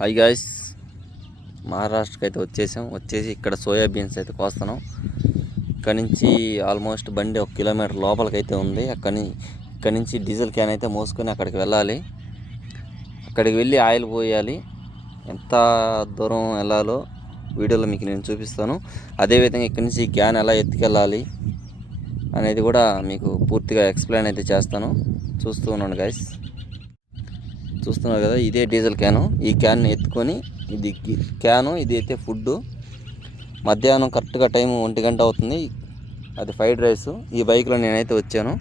Hi guys, మహారాష్ట్రకి అయితే వచ్చేసి ఇక్కడ సోయాబీన్స్ అయితే కోస్తున్నాం. ఇక్కడ నుంచి ఆల్మోస్ట్ బండి 1 కిలోమీటర్ లోపలికైతే ఉంది. ఇక్కడ నుంచి డీజిల్ క్యాన్ అయితే మోసుకొని అక్కడికి వెళ్ళాలి. అక్కడికి వెళ్ళి ఆయిల్ పోయాలి. ఎంత దూరం వెళ్ళాలో వీడియోలో మీకు నేను చూపిస్తాను. అదేవిధంగా ఇక్కడ నుంచి ఈ క్యాన్ ఎలా ఎత్తుకెళ్ళాలి అనేది కూడా మీకు పూర్తిగా ఎక్స్ప్లెయిన్ అయితే చేస్తాను. చూస్తూ ఉన్నాను గాయ్స్. చూస్తున్నారు కదా, ఇదే డీజిల్ క్యాను. ఈ క్యాన్ ఎత్తుకొని ఇది క్యాను, ఇది అయితే ఫుడ్. మధ్యాహ్నం కరెక్ట్గా టైం 1 గంట అవుతుంది. అది ఫ్రైడ్ రైస్. ఈ బైక్లో నేనైతే వచ్చాను.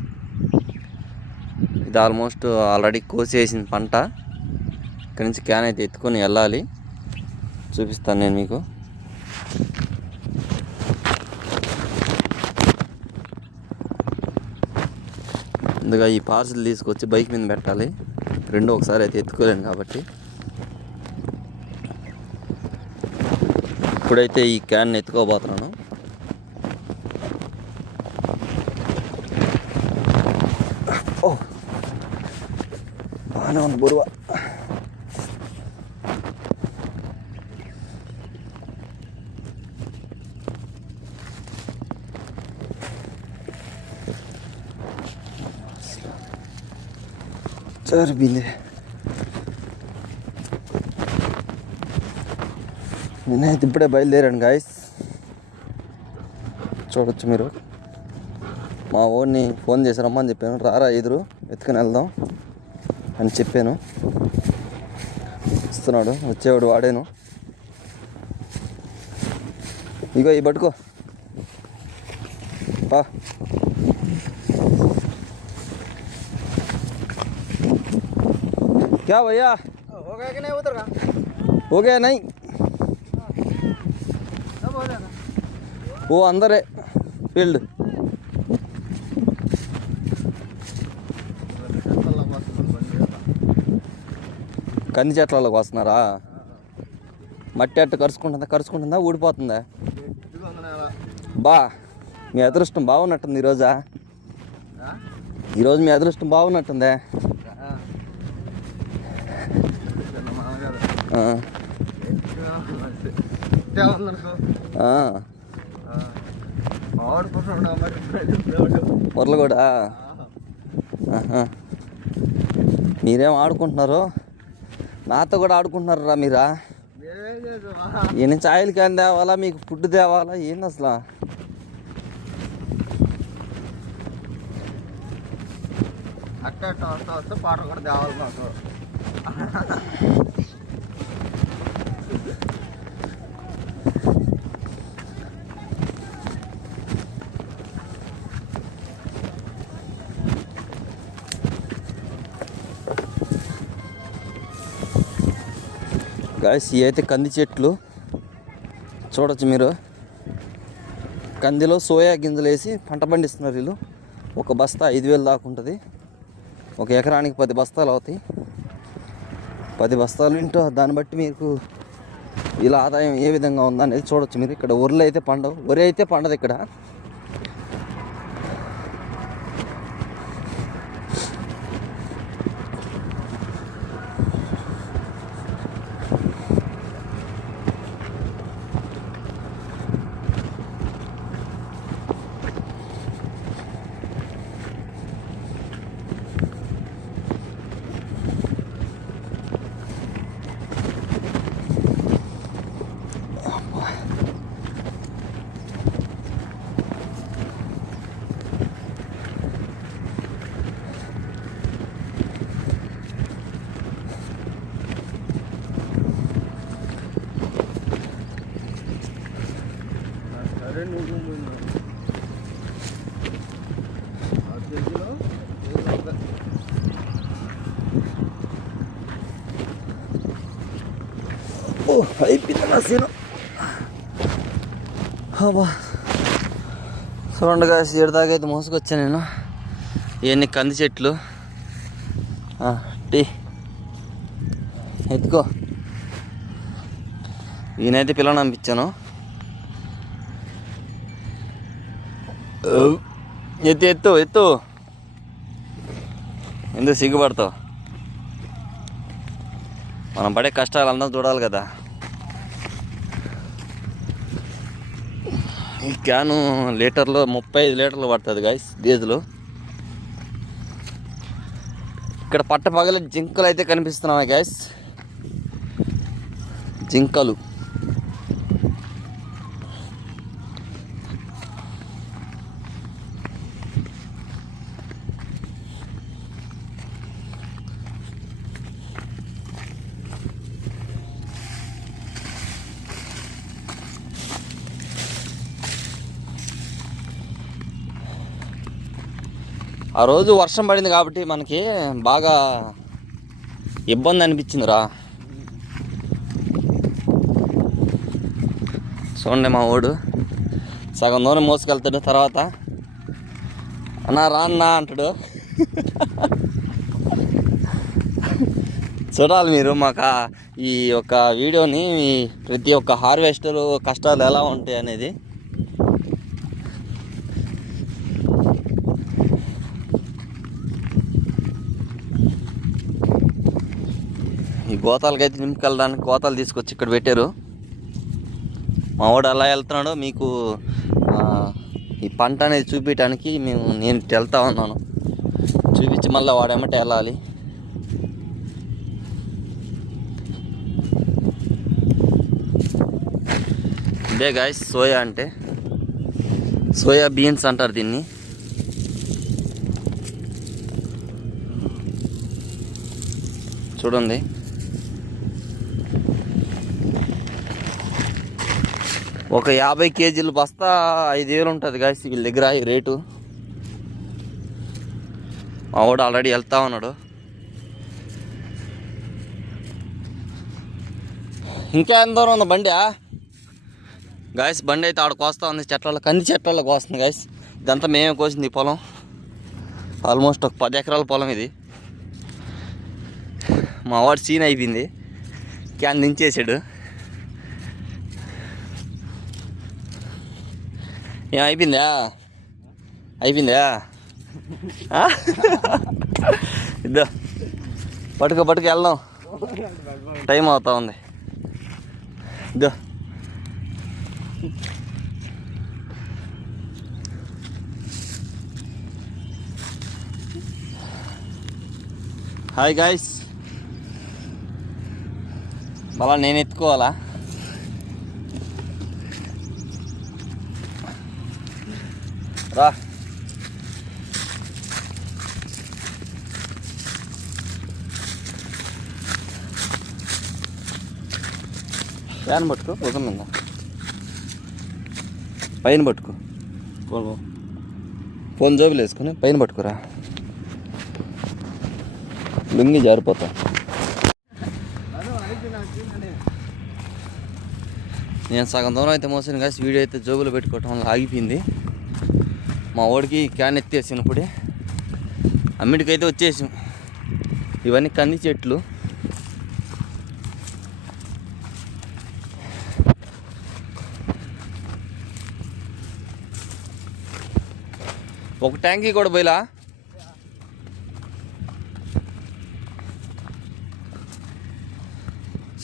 ఇది ఆల్మోస్ట్ ఆల్రెడీ కోసేసిన పంట. ఇక్కడ నుంచి క్యాన్ అయితే ఎత్తుకొని వెళ్ళాలి. చూపిస్తాను నేను మీకు. ముందుగా ఈ పార్సల్ తీసుకొచ్చి బైక్ మీద పెట్టాలి. రెండు ఒకసారి అయితే ఎత్తుకోలేను కాబట్టి ఇప్పుడైతే ఈ క్యాన్ ఎత్తుకోబోతున్నాను. ఓ బాగానే ఉంది బరువా. సరిపోయింది. నేనైతే ఇప్పుడే బయలుదేరాను గాయస్. చూడొచ్చు మీరు. మా ఊరిని ఫోన్ చేసి రమ్మని చెప్పాను. రారా ఎదురు ఎత్తుకుని వెళ్దాం అని చెప్పాను. వస్తున్నాడు, వచ్చేవాడు వాడేను. ఇగో ఈ పట్టుకో పా. क्या भैया हो गया कि नहीं उधर का? हो गया नहीं, सब हो जाएगा. वो अंदर है फील्ड. కంది చెట్లలోకి వస్తున్నారా? మట్టి అట్టు కరుచుకుంటుందా ఊడిపోతుందా? బా, మీ అదృష్టం బాగున్నట్టుంది ఈరోజా. ఈరోజు మీ అదృష్టం బాగున్నట్టుందే. పొరలు కూడా మీరేం ఆడుకుంటున్నారు? నాతో కూడా ఆడుకుంటున్నారు రా మీరా. ఈ నుంచి ఆయిల్ క్యాన్ తేవాలా, మీకు ఫుడ్ తేవాలా, ఏంది అసలు? అట్ట వస్తే పాటలు కూడా తేవాలి మాకు. గాయస్, ఇవి అయితే కంది చెట్లు చూడొచ్చు మీరు. కందిలో సోయా గింజలు వేసి పంట పండిస్తున్నారు వీళ్ళు. ఒక బస్తా 5,000 దాకా ఉంటుంది. ఒక ఎకరానికి 10 బస్తాలు అవుతాయి. 10 బస్తాలు ఇంటూ దాన్ని బట్టి మీకు ఇలా ఆదాయం ఏ విధంగా ఉందనేది చూడొచ్చు మీరు. ఇక్కడ వరి అయితే పండదు ఇక్కడ. అయిపోయింది నా సీను. చూడండి గాయస్, 7 దాకా అయితే మోసుకొచ్చాను నేను. ఇవన్నీ కంది చెట్లు. టీ ఎత్తుకో. ఈయనైతే పిల్లలు పంపించాను. ఎత్తు ఎందుకు సిగ్గుపడతావు? మనం పడే కష్టాలు అందరం చూడాలి కదా. ఈ క్యాను లీటర్లో 35 లీటర్లు పడుతుంది గైస్ డీజిల్. ఇక్కడ పట్ట పగల జింకలు అయితే కనిపిస్తున్నాయి గైస్, జింకలు. ఆ రోజు వర్షం పడింది కాబట్టి మనకి బాగా ఇబ్బంది అనిపించిందిరా. చూడండి మా వాడు సగం దూరం మోసుకెళ్తాడు, తర్వాత అన్నా రాన్నా అంటాడు. చూడాలి మీరు మాకు ఈ యొక్క వీడియోని, ప్రతి ఒక్క హార్వెస్టర్ కష్టాలు ఎలా ఉంటాయి అనేది. ఈ గోతాలకైతే నింపుకెళ్ళడానికి గోతాలు తీసుకొచ్చి ఇక్కడ పెట్టారు. మా వాడు అలా వెళ్తున్నాడో మీకు ఈ పంట అనేది చూపించడానికి నేను వెళ్తా ఉన్నాను. చూపించి మళ్ళీ వాడేమంటే వెళ్ళాలి. ఇదే గాయస్ సోయా అంటే, సోయా బీన్స్ అంటారు దీన్ని. చూడండి ఒక 50 కేజీలు బస్తా 5,000 ఉంటుంది గాయస్ వీళ్ళ దగ్గర ఈ రేటు. మా వాడు ఆల్రెడీ వెళ్తా ఉన్నాడు. ఇంకా ఎంత దూరం ఉంది బండి గాయస్? బండి అయితే ఆడ కోస్తా ఉంది, చెట్లలో, కంది చెట్లలో కోస్తుంది గాయస్. ఇదంతా మేమే కోసింది ఈ పొలం. ఆల్మోస్ట్ ఒక 10 ఎకరాల పొలం ఇది. మా వాడు సీన్ అయిపోయింది, క్యాన్ దించేసాడు. ఏం అయిపోయిందా? ఇద్దా పట్టుకు వెళ్దాం, టైం అవుతా ఉంది. ఇద్దా హాయ్ గాయస్. మళ్ళా నేను ఎత్తుకోవాలా? రా. ఫ్యాన్ పట్టుకో, ఉదయం మీద పైన పట్టుకో, ఫోన్ జోబులు వేసుకొని పైన పట్టుకోరా, లుంగి జారిపోతా. నేను సగం దూరం అయితే మోసాను కాసి వీడియో అయితే జోబులు పెట్టుకోవటం వల్ల ఆగిపోయింది. మా వాడికి క్యాన్ ఎత్తేసాను ఇప్పుడే, అన్నిటికైతే వచ్చేసాం. ఇవన్నీ కంది చెట్లు. ఒక ట్యాంకీ కూడా పోయిలా.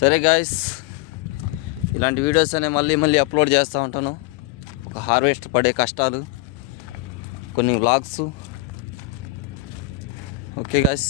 సరే గాయస్, ఇలాంటి వీడియోస్ అనే మళ్ళీ అప్లోడ్ చేస్తూ ఉంటాను. ఒక హార్వెస్ట్ పడే కష్టాలు, కొన్ని వ్లాగ్స్. Okay guys.